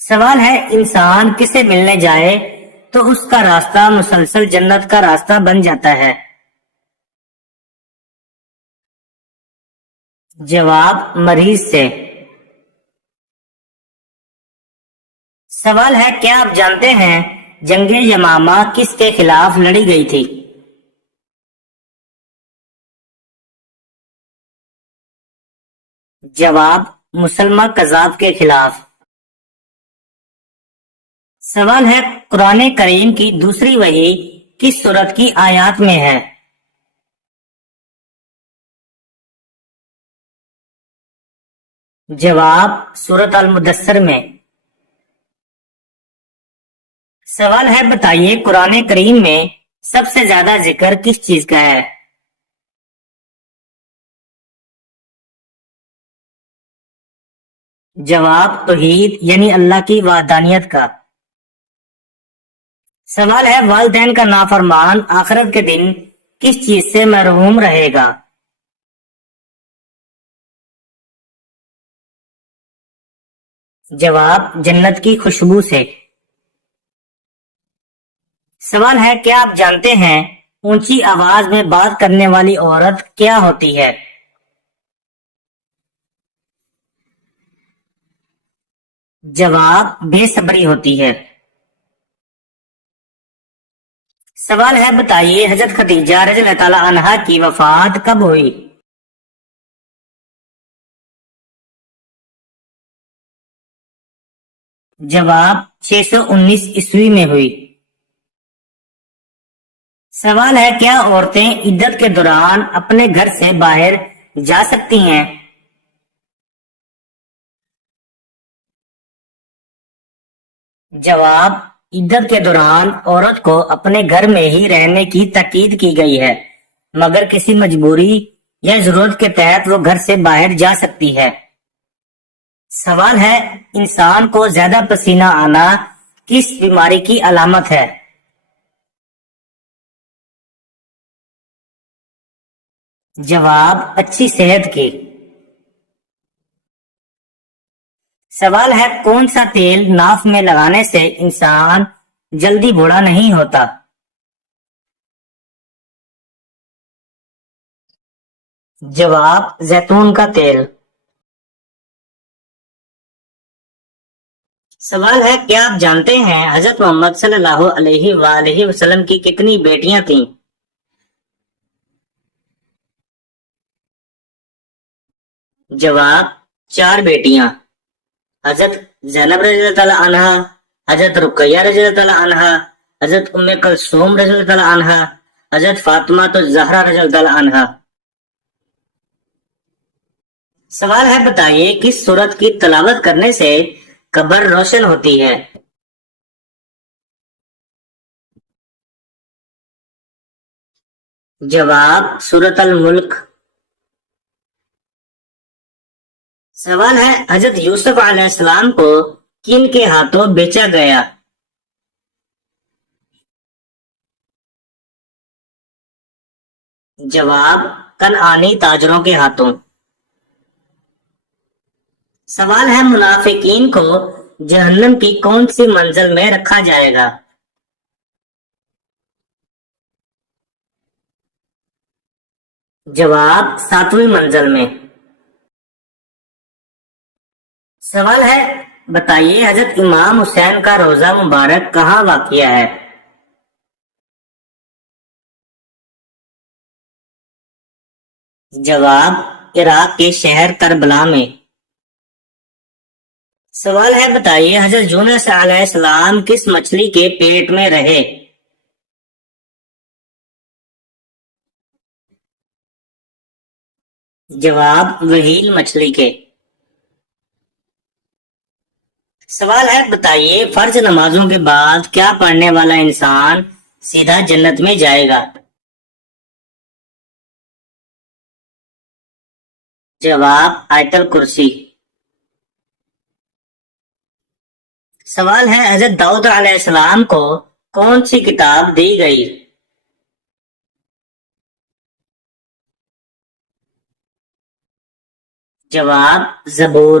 سوال ہے انسان کسے ملنے جائے تو اس کا راستہ مسلسل جنت کا راستہ بن جاتا ہے؟ جواب مریض سے۔ سوال ہے کیا آپ جانتے ہیں جنگ یمامہ کس کے خلاف لڑی گئی تھی؟ جواب مسلمہ کذاب کے خلاف۔ سوال ہے قرآن کریم کی دوسری وحی کس سورت کی آیات میں ہے؟ جواب سورت المدثر میں۔ سوال ہے بتائیے قرآن کریم میں سب سے زیادہ ذکر کس چیز کا ہے؟ جواب توحید یعنی اللہ کی وحدانیت کا۔ سوال ہے والدین کا نافرمان آخرت کے دن کس چیز سے محروم رہے گا؟ جواب جنت کی خوشبو سے۔ سوال ہے کیا آپ جانتے ہیں اونچی آواز میں بات کرنے والی عورت کیا ہوتی ہے؟ جواب بے صبری ہوتی ہے۔ سوال ہے بتائیے حضرت خدیجہ رضی اللہ تعالی عنہا کی وفات کب ہوئی؟ جواب 619 عیسوی میں ہوئی۔ سوال ہے کیا عورتیں عدت کے دوران اپنے گھر سے باہر جا سکتی ہیں؟ جواب عدت کے دوران عورت کو اپنے گھر میں ہی رہنے کی تاکید کی گئی ہے مگر کسی مجبوری یا ضرورت کے تحت وہ گھر سے باہر جا سکتی ہے۔ سوال ہے انسان کو زیادہ پسینہ آنا کس بیماری کی علامت ہے؟ جواب اچھی صحت کی۔ سوال ہے کون سا تیل ناف میں لگانے سے انسان جلدی بوڑھا نہیں ہوتا؟ جواب زیتون کا تیل۔ سوال ہے کیا آپ جانتے ہیں حضرت محمد صلی اللہ علیہ وآلہ وسلم کی کتنی بیٹیاں تھیں؟ جواب 4 بیٹیاں۔ حضرت زینب رضی اللہ تعالی عنہا، حضرت رقیہ رضی اللہ تعالی عنہا، حضرت ام کلثوم رضی اللہ تعالی عنہا، حضرت فاطمہ تو زہرا رضی اللہ تعالی عنہا۔ سوال ہے بتائیے کس سورت کی تلاوت کرنے سے قبر روشن ہوتی ہے؟ جواب سورت الملک۔ سوال ہے حضرت یوسف علیہ السلام کو کن کے ہاتھوں بیچا گیا؟ جواب کنعانی تاجروں کے ہاتھوں۔ سوال ہے منافقین کو جہنم کی کون سی منزل میں رکھا جائے گا؟ جواب 7ویں منزل میں۔ سوال ہے بتائیے حضرت امام حسین کا روضہ مبارک کہاں واقع ہے؟ جواب عراق کے شہر کربلا میں۔ سوال ہے بتائیے حضرت یونس علیہ السلام کس مچھلی کے پیٹ میں رہے؟ جواب وہیل مچھلی کے۔ سوال ہے بتائیے فرض نمازوں کے بعد کیا پڑھنے والا انسان سیدھا جنت میں جائے گا؟ جواب آیت الکرسی۔ سوال ہے حضرت داؤد علیہ السلام کو کون سی کتاب دی گئی؟ جواب زبور۔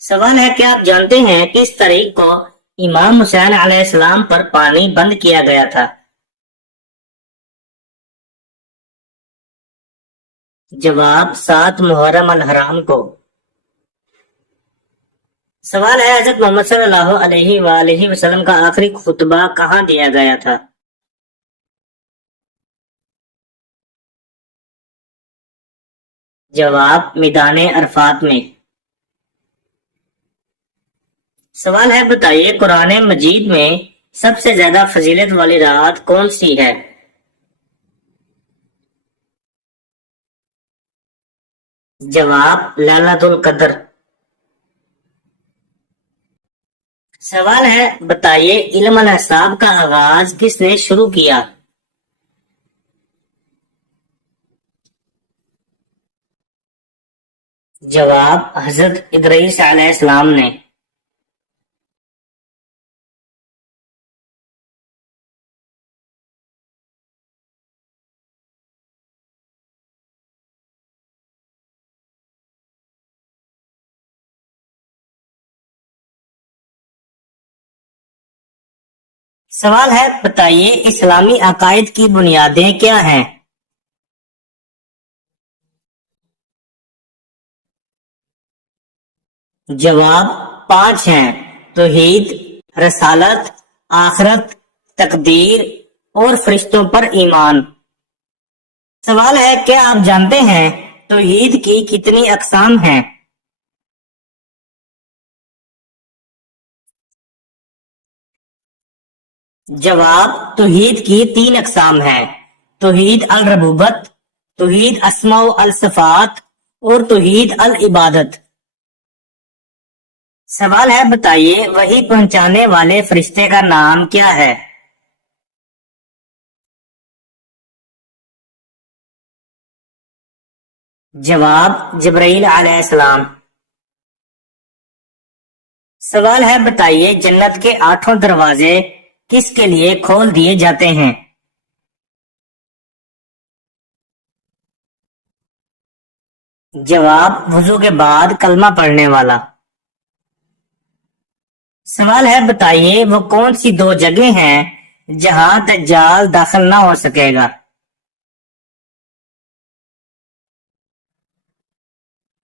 سوال ہے کہ آپ جانتے ہیں کس تاریخ کو امام حسین علیہ السلام پر پانی بند کیا گیا تھا؟ جواب 7 محرم الحرام کو۔ سوال ہے حضرت محمد صلی اللہ علیہ وآلہ وسلم کا آخری خطبہ کہاں دیا گیا تھا؟ جواب میدان عرفات میں۔ سوال ہے بتائیے قرآن مجید میں سب سے زیادہ فضیلت والی رات کون سی ہے؟ جواب لیلۃ القدر۔ سوال ہے بتائیے علم الحساب کا آغاز کس نے شروع کیا؟ جواب حضرت ادریس علیہ السلام نے۔ سوال ہے بتائیے اسلامی عقائد کی بنیادیں کیا ہیں؟ جواب 5 ہیں: توحید، رسالت، آخرت، تقدیر اور فرشتوں پر ایمان۔ سوال ہے کیا آپ جانتے ہیں توحید کی کتنی اقسام ہیں؟ جواب توحید کی 3 اقسام ہیں: توحید الربوبت، توحید اسماء و الصفات اور توحید العبادت۔ سوال ہے بتائیے وحی پہنچانے والے فرشتے کا نام کیا ہے؟ جواب جبرائیل علیہ السلام۔ سوال ہے بتائیے جنت کے 8 دروازے کس کے لیے کھول دیے جاتے ہیں؟ جواب وضو کے بعد کلمہ پڑھنے والا۔ سوال ہے بتائیے وہ کون سی 2 جگہیں ہیں جہاں دجال داخل نہ ہو سکے گا؟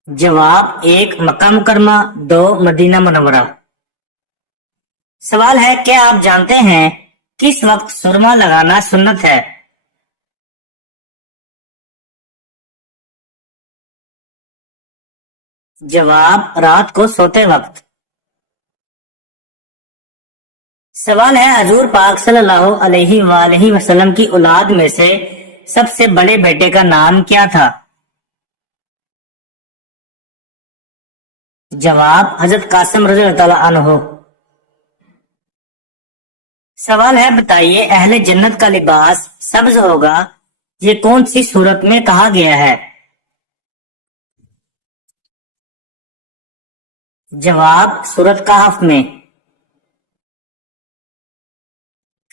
جواب 1 مکہ مکرمہ، 2 مدینہ منورہ۔ سوال ہے کیا آپ جانتے ہیں کس وقت سرما لگانا سنت ہے؟ جواب رات کو سوتے وقت۔ سوال ہے حضور پاک صلی اللہ علیہ وآلہ وسلم کی اولاد میں سے سب سے بڑے بیٹے کا نام کیا تھا؟ جواب حضرت قاسم رضی اللہ تعالیٰ عنہ۔ سوال ہے بتائیے اہل جنت کا لباس سبز ہوگا یہ کون سی صورت میں کہا گیا ہے؟ جواب سورۃ کہف میں۔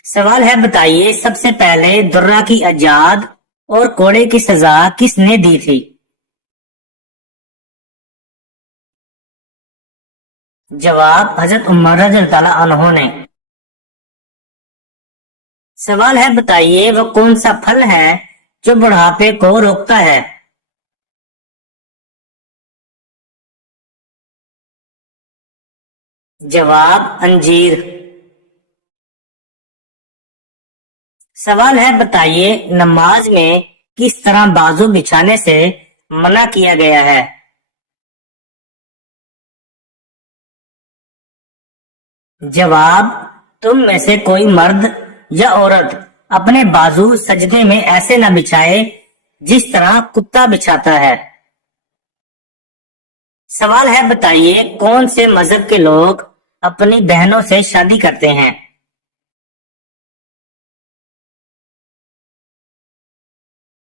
سوال ہے بتائیے سب سے پہلے درہ کی ایجاد اور کوڑے کی سزا کس نے دی تھی؟ جواب حضرت عمر رضی اللہ تعالیٰ عنہ نے۔ سوال ہے بتائیے وہ کون سا پھل ہے جو بڑھاپے کو روکتا ہے؟ جواب انجیر۔ سوال ہے بتائیے نماز میں کس طرح بازو بچھانے سے منع کیا گیا ہے؟ جواب تم میں سے کوئی مرد یا عورت اپنے بازو سجدے میں ایسے نہ بچھائے جس طرح کتا بچھاتا ہے۔ سوال ہے بتائیے کون سے مذہب کے لوگ اپنی بہنوں سے شادی کرتے ہیں؟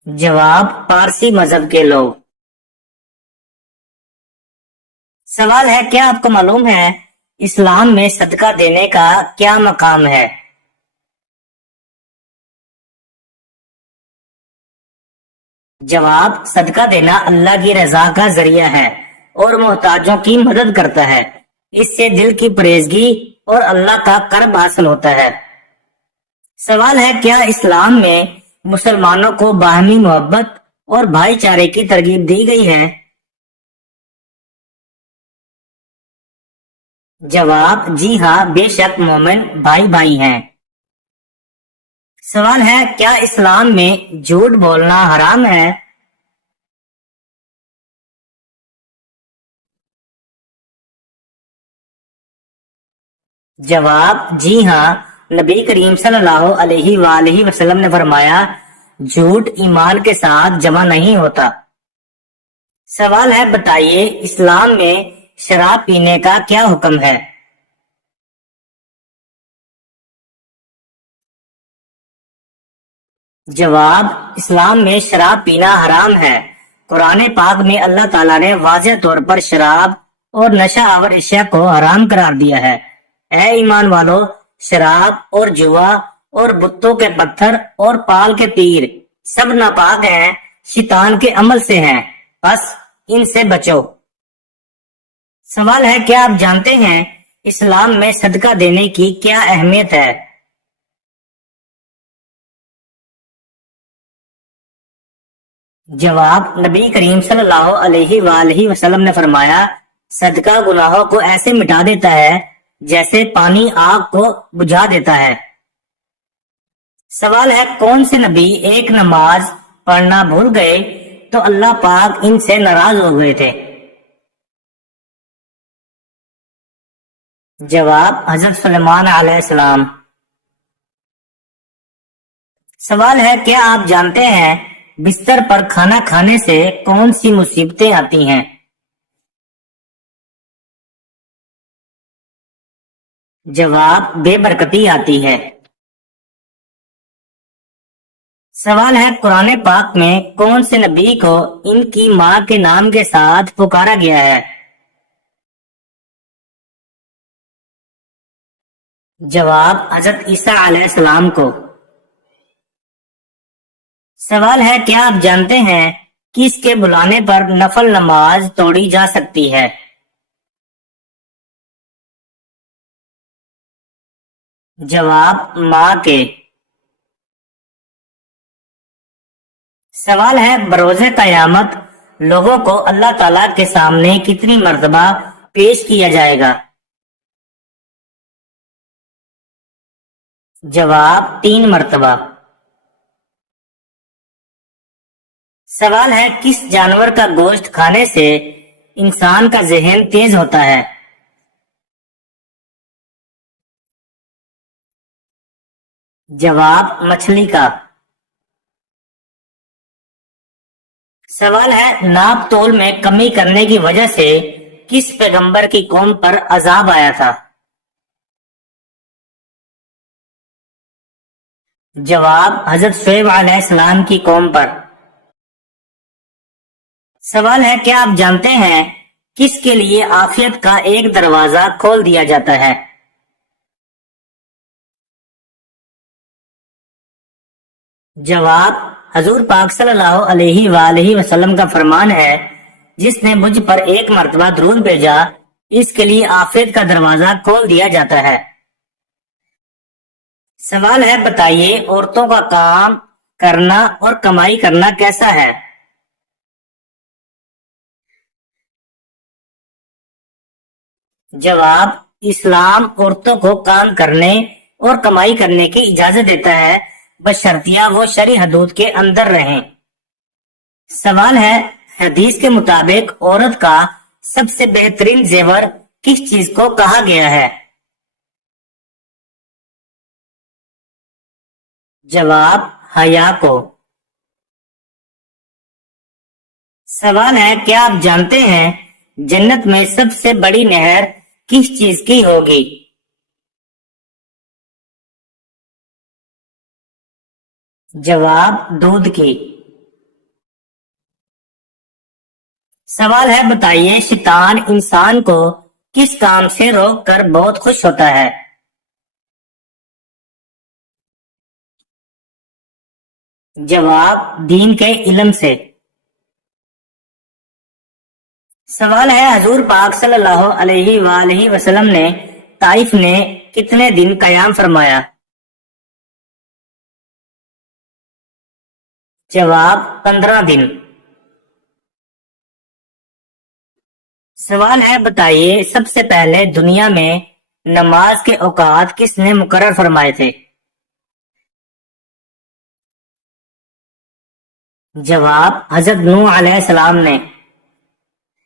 جواب پارسی مذہب کے لوگ۔ سوال ہے کیا آپ کو معلوم ہے اسلام میں صدقہ دینے کا کیا مقام ہے؟ جواب صدقہ دینا اللہ کی رضا کا ذریعہ ہے۔ اور محتاجوں کی مدد کرتا ہے۔ اس سے دل کی پرہیزگی اور اللہ کا قرب حاصل ہوتا ہے۔ سوال ہے، کیا اسلام میں مسلمانوں کو باہمی محبت اور بھائی چارے کی ترغیب دی گئی ہے؟ جواب، جی ہاں، بے شک مومن بھائی بھائی ہیں۔ سوال ہے، کیا اسلام میں جھوٹ بولنا حرام ہے؟ جواب، جی ہاں، نبی کریم صلی اللہ علیہ وآلہ وسلم نے فرمایا، جھوٹ ایمان کے ساتھ جمع نہیں ہوتا۔ سوال ہے، بتائیے اسلام میں شراب پینے کا کیا حکم ہے؟ جواب، اسلام میں شراب پینا حرام ہے۔ قرآن پاک میں اللہ تعالیٰ نے واضح طور پر شراب اور نشہ آور اشیاء کو حرام قرار دیا ہے۔ اے ایمان والو، شراب اور جوا اور بتوں کے پتھر اور پال کے تیر سب ناپاک ہیں، شیطان کے عمل سے ہیں، بس ان سے بچو۔ سوال ہے، کیا آپ جانتے ہیں اسلام میں صدقہ دینے کی کیا اہمیت ہے؟ جواب، نبی کریم صلی اللہ علیہ وآلہ وسلم نے فرمایا، صدقہ گناہوں کو ایسے مٹا دیتا ہے جیسے پانی آگ کو بجھا دیتا ہے۔ سوال ہے، کون سے نبی ایک نماز پڑھنا بھول گئے تو اللہ پاک ان سے ناراض ہو گئے تھے؟ جواب، حضرت سلیمان علیہ السلام۔ سوال ہے، کیا آپ جانتے ہیں بستر پر کھانا کھانے سے کون سی مصیبتیں آتی ہیں؟ جواب، بے برکتی آتی ہے۔ سوال ہے، قرآن پاک میں کون سے نبی کو ان کی ماں کے نام کے ساتھ پکارا گیا ہے؟ جواب، حضرت عیسیٰ علیہ السلام کو۔ سوال ہے، کیا آپ جانتے ہیں کس کے بلانے پر نفل نماز توڑی جا سکتی ہے؟ جواب، ماں کے۔ سوال ہے، بروز قیامت لوگوں کو اللہ تعالیٰ کے سامنے کتنی مرتبہ پیش کیا جائے گا؟ جواب، 3 مرتبہ۔ سوال ہے، کس جانور کا گوشت کھانے سے انسان کا ذہن تیز ہوتا ہے؟ جواب، مچھلی کا۔ سوال ہے، ناپ تول میں کمی کرنے کی وجہ سے کس پیغمبر کی قوم پر عذاب آیا تھا؟ جواب، حضرت شعیب علیہ السلام کی قوم پر۔ سوال ہے، کیا آپ جانتے ہیں کس کے لیے عافیت کا ایک دروازہ کھول دیا جاتا ہے؟ جواب، حضور پاک صلی اللہ علیہ وآلہ وسلم کا فرمان ہے، جس نے مجھ پر ایک مرتبہ درود بھیجا اس کے لیے عافیت کا دروازہ کھول دیا جاتا ہے۔ سوال ہے، بتائیے عورتوں کا کام کرنا اور کمائی کرنا کیسا ہے؟ جواب، اسلام عورتوں کو کام کرنے اور کمائی کرنے کی اجازت دیتا ہے، بشرطیہ وہ شرعی حدود کے اندر رہیں۔ سوال ہے، حدیث کے مطابق عورت کا سب سے بہترین زیور کس چیز کو کہا گیا ہے؟ جواب، حیا کو۔ سوال ہے، کیا آپ جانتے ہیں جنت میں سب سے بڑی نہر کس چیز کی ہوگی؟ جواب، دودھ کی۔ سوال ہے، بتائیے شیطان انسان کو کس کام سے روک کر بہت خوش ہوتا ہے؟ جواب، دین کے علم سے۔ سوال ہے حضور پاک صلی اللہ علیہ وآلہ وسلم نے طائف نے کتنے دن قیام فرمایا؟ جواب 15 دن۔ سوال ہے بتائیے سب سے پہلے دنیا میں نماز کے اوقات کس نے مقرر فرمائے تھے؟ جواب حضرت نوح علیہ السلام نے۔